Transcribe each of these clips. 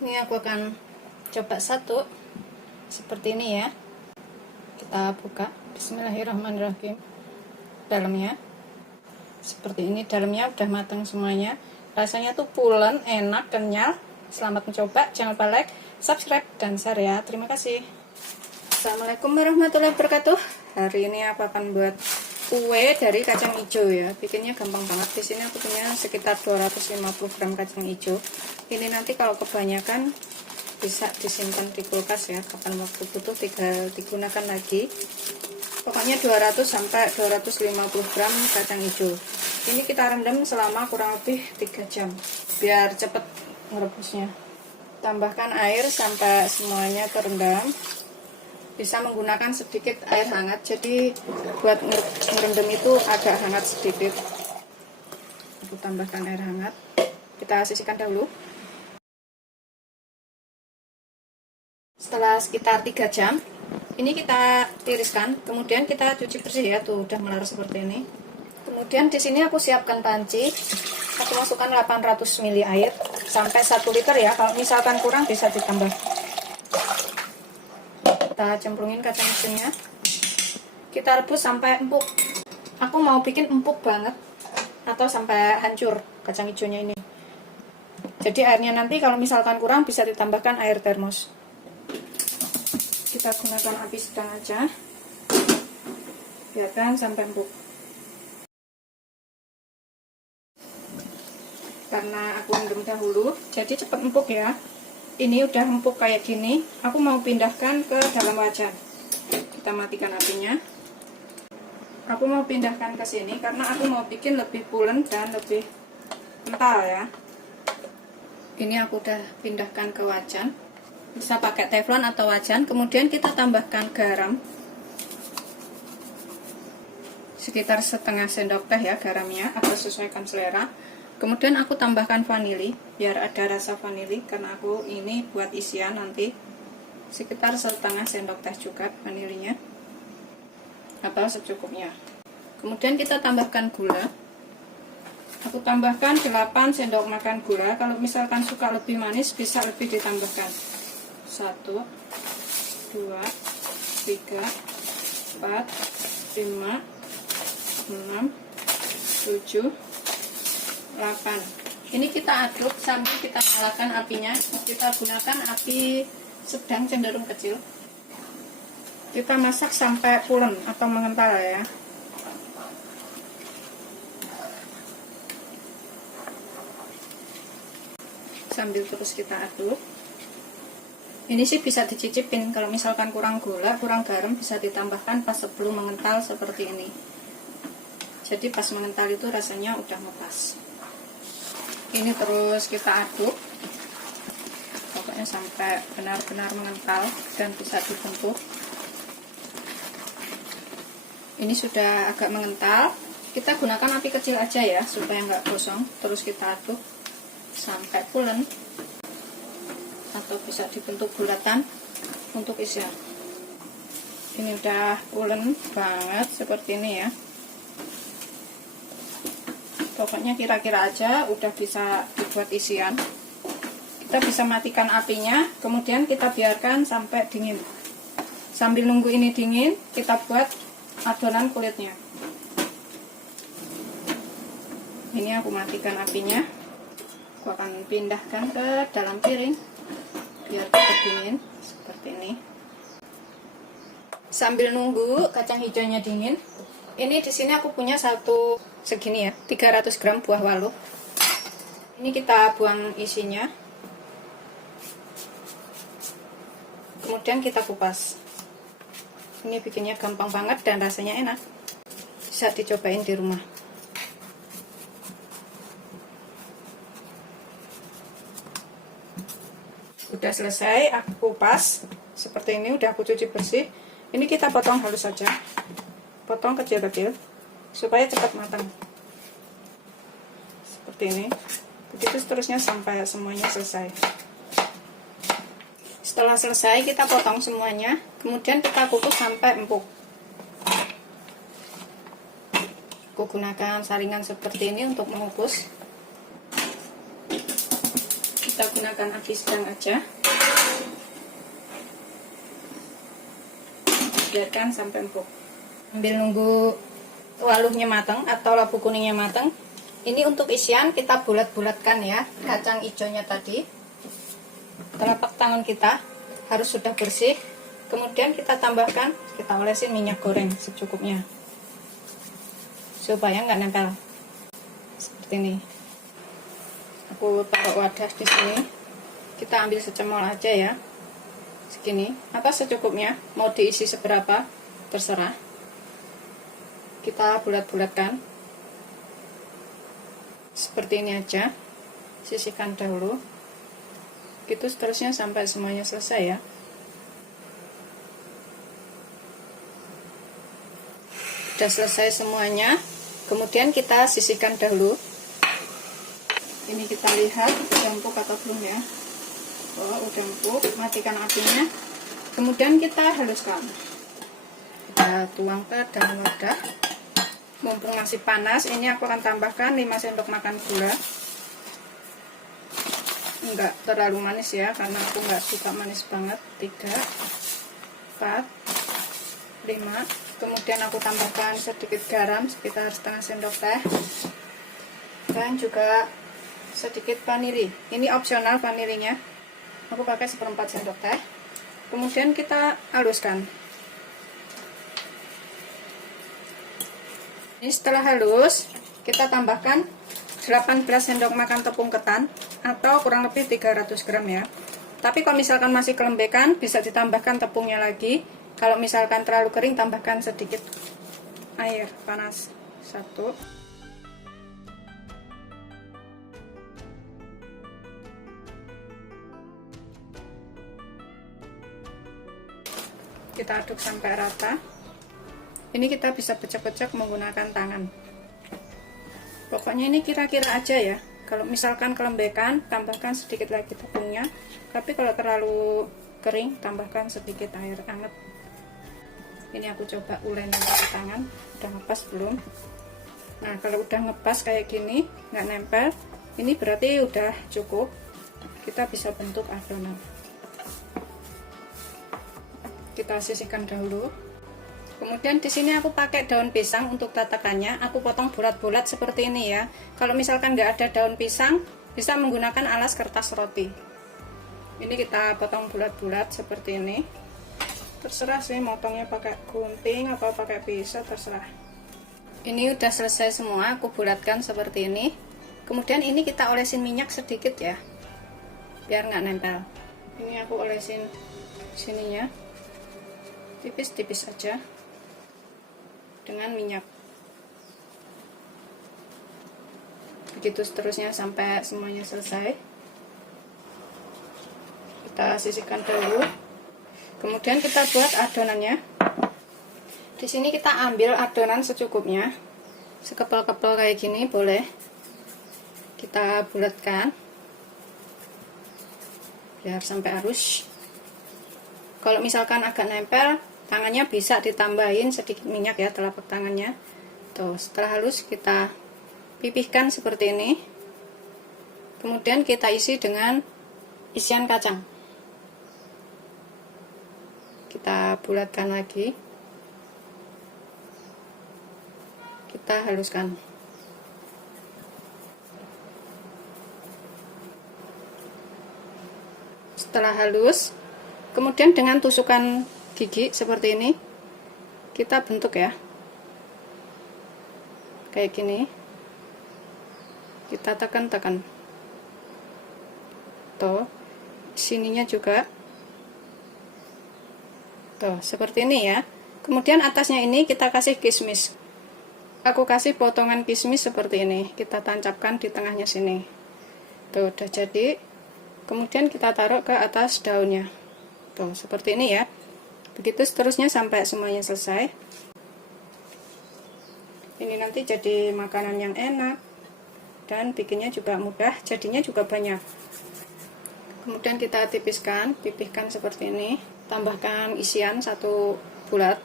Ini aku akan coba satu seperti ini ya. Kita buka. Bismillahirrahmanirrahim. Dalamnya seperti ini, dalamnya udah matang semuanya. Rasanya tuh pulen, enak, kenyal. Selamat mencoba. Jangan lupa like, subscribe, dan share ya. Terima kasih. Assalamualaikum warahmatullahi wabarakatuh. Hari ini aku akan buat kue dari kacang hijau ya. Bikinnya gampang banget. Di sini aku punya sekitar 250 gram kacang hijau. Ini nanti kalau kebanyakan bisa disimpan di kulkas ya. Kapan waktu butuh tinggal digunakan lagi. Pokoknya 200 sampai 250 gram kacang hijau. Ini kita rendam selama kurang lebih 3 jam biar cepet merebusnya. Tambahkan air sampai semuanya terendam. Bisa menggunakan sedikit air hangat, jadi buat merendam itu agak hangat sedikit. Aku tambahkan air hangat, kita sisihkan dahulu. Setelah sekitar 3 jam, ini kita tiriskan, kemudian kita cuci bersih ya, tuh udah melar seperti ini. Kemudian di sini aku siapkan panci, aku masukkan 800 ml air sampai 1 liter ya, kalau misalkan kurang bisa ditambah. Kita cemplungin kacang hijaunya, kita rebus sampai empuk. Aku mau bikin empuk banget atau sampai hancur kacang hijaunya ini. Jadi airnya nanti kalau misalkan kurang bisa ditambahkan air termos. Kita gunakan api sedang aja, biarkan sampai empuk. Karena aku rendam dahulu, jadi cepat empuk ya. Ini udah empuk kayak gini, aku mau pindahkan ke dalam wajan. Kita matikan apinya. Aku mau pindahkan ke sini karena aku mau bikin lebih pulen dan lebih kental ya. Ini aku udah pindahkan ke wajan. Bisa pakai teflon atau wajan. Kemudian kita tambahkan garam. Sekitar setengah sendok teh ya garamnya, atau sesuaikan selera. Kemudian aku tambahkan vanili biar ada rasa vanili, karena aku ini buat isian nanti. Sekitar setengah sendok teh juga vanilinya, atau secukupnya. Kemudian kita tambahkan gula. Aku tambahkan 8 sendok makan gula. Kalau misalkan suka lebih manis bisa lebih ditambahkan. 1, 2, 3, 4, 5, 6, 7, 8. Ini kita aduk sambil kita nyalakan apinya. Kita gunakan api sedang cenderung kecil. Kita masak sampai pulen atau mengental ya. Sambil terus kita aduk. Ini sih bisa dicicipin, kalau misalkan kurang gula, kurang garam bisa ditambahkan pas sebelum mengental seperti ini. Jadi pas mengental itu rasanya udah ngepas. Ini terus kita aduk, pokoknya sampai benar-benar mengental dan bisa dibentuk. Ini sudah agak mengental, kita gunakan api kecil aja ya supaya nggak gosong. Terus kita aduk sampai pulen atau bisa dibentuk bulatan untuk isian. Ini udah pulen banget seperti ini ya. Pokoknya kira-kira aja udah bisa dibuat isian. Kita bisa matikan apinya, kemudian kita biarkan sampai dingin. Sambil nunggu ini dingin, kita buat adonan kulitnya. Ini aku matikan apinya. Aku akan pindahkan ke dalam piring biar cepat dingin seperti ini. Sambil nunggu kacang hijaunya dingin, ini di sini aku punya satu segini ya, 300 gram buah walu. Ini kita buang isinya. Kemudian kita kupas. Ini bikinnya gampang banget dan rasanya enak. Bisa dicobain di rumah. Udah selesai, aku kupas. Seperti ini udah aku cuci bersih. Ini kita potong halus saja. Potong kecil-kecil supaya cepat matang. Seperti ini. Begitu seterusnya sampai semuanya selesai. Setelah selesai kita potong semuanya, kemudian kita kukus sampai empuk. Aku gunakan saringan seperti ini untuk mengukus. kita gunakan api sedang aja, biarkan sampai empuk. Ambil nunggu waluhnya matang atau labu kuningnya matang. Ini untuk isian kita bulat-bulatkan ya kacang hijaunya tadi. Telapak tangan kita harus sudah bersih. Kemudian kita tambahkan, kita olesin minyak goreng secukupnya supaya nggak nempel. Seperti ini. Aku taruh wadah di sini. Kita ambil secemol aja ya. Segini atau secukupnya. Mau diisi seberapa terserah. Kita bulat-bulatkan. Seperti ini aja. Sisihkan dahulu. Gitu seterusnya sampai semuanya selesai ya. Sudah selesai semuanya. Kemudian kita sisihkan dahulu. Ini kita lihat udah empuk atau belum ya. Oh, udah empuk. Matikan apinya. Kemudian kita haluskan. Kita tuang ke dalam wadah. Mumpung masih panas, ini aku akan tambahkan 5 sendok makan gula. Enggak terlalu manis ya, karena aku enggak suka manis banget. 3, 4, 5. Kemudian aku tambahkan sedikit garam sekitar setengah sendok teh. Dan juga sedikit vanili. Ini opsional vanilinya. Aku pakai 1/4 sendok teh. Kemudian kita haluskan. Ini setelah halus, kita tambahkan 18 sendok makan tepung ketan atau kurang lebih 300 gram ya. Tapi kalau misalkan masih kelembekan, bisa ditambahkan tepungnya lagi. Kalau misalkan terlalu kering, tambahkan sedikit air panas. 1. Kita aduk sampai rata. Ini kita bisa pecah-pecah menggunakan tangan. Pokoknya ini kira-kira aja ya. Kalau misalkan kelembekan, tambahkan sedikit lagi tepungnya. Tapi kalau terlalu kering, tambahkan sedikit air hangat. Ini aku coba ulen pakai tangan. Udah ngepas belum? Nah, kalau udah ngepas kayak gini, nggak nempel, ini berarti udah cukup. Kita bisa bentuk adonan. Kita sisihkan dahulu. Kemudian di sini aku pakai daun pisang untuk tatakannya. Aku potong bulat-bulat seperti ini ya. Kalau misalkan nggak ada daun pisang, bisa menggunakan alas kertas roti. Ini kita potong bulat-bulat seperti ini. Terserah sih motongnya pakai gunting atau pakai pisau, terserah. Ini udah selesai semua, aku bulatkan seperti ini. Kemudian ini kita olesin minyak sedikit ya, biar nggak nempel. Ini aku olesin sininya, tipis-tipis aja. Dengan minyak. Begitu seterusnya sampai semuanya selesai. Kita sisihkan dulu. Kemudian kita buat adonannya. Di sini kita ambil adonan secukupnya. Sekepal-kepal kayak gini boleh. Kita bulatkan. Biar sampai halus. Kalau misalkan agak nempel, tangannya bisa ditambahin sedikit minyak ya, telapak tangannya. Tuh, setelah halus kita pipihkan seperti ini. Kemudian kita isi dengan isian kacang. Kita bulatkan lagi. Kita haluskan. Setelah halus, kemudian dengan tusukan gigi seperti ini kita bentuk ya, kayak gini. Kita tekan-tekan. Tuh, sininya juga. Tuh, seperti ini ya. Kemudian atasnya ini kita kasih kismis. Aku kasih potongan kismis seperti ini. Kita tancapkan di tengahnya sini. Tuh, udah jadi. Kemudian kita taruh ke atas daunnya. Tuh, seperti ini ya. Begitu seterusnya sampai semuanya selesai. Ini nanti jadi makanan yang enak dan bikinnya juga mudah, jadinya juga banyak. Kemudian kita tipiskan, pipihkan seperti ini. Tambahkan isian 1 bulat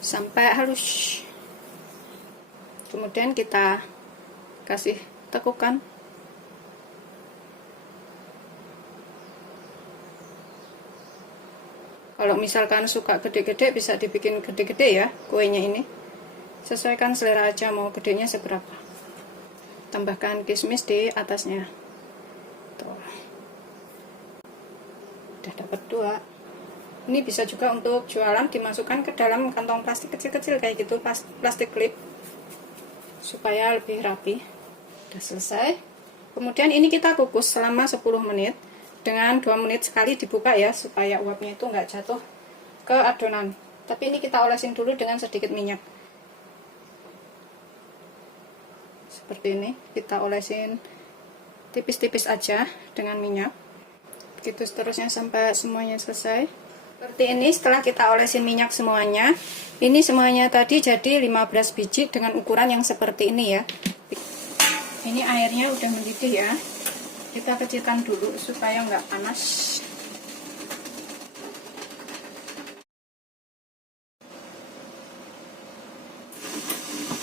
sampai halus. Kemudian kita kasih tekukan Kalau misalkan suka gede-gede bisa dibikin gede-gede ya kuenya ini. Sesuaikan selera aja mau gedenya seberapa. Tambahkan kismis di atasnya. Tuh. Udah dapat 2. Ini bisa juga untuk jualan, dimasukkan ke dalam kantong plastik kecil-kecil kayak gitu, plastik klip, supaya lebih rapi. Udah selesai. Kemudian ini kita kukus selama 10 menit dengan 2 menit sekali dibuka ya, supaya uapnya itu nggak jatuh ke adonan. Tapi ini kita olesin dulu dengan sedikit minyak. Seperti ini, kita olesin tipis-tipis aja dengan minyak. Begitu seterusnya sampai semuanya selesai. Seperti ini, setelah kita olesin minyak semuanya, ini semuanya tadi jadi 15 biji dengan ukuran yang seperti ini ya. Ini airnya udah mendidih ya. Kita kecilkan dulu supaya nggak panas.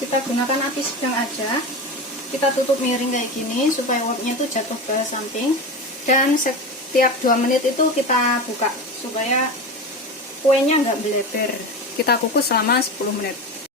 Kita gunakan api sedang aja. Kita tutup miring kayak gini supaya uapnya itu jatuh ke samping. Dan setiap 2 menit itu kita buka supaya kuenya nggak melebar. Kita kukus selama 10 menit.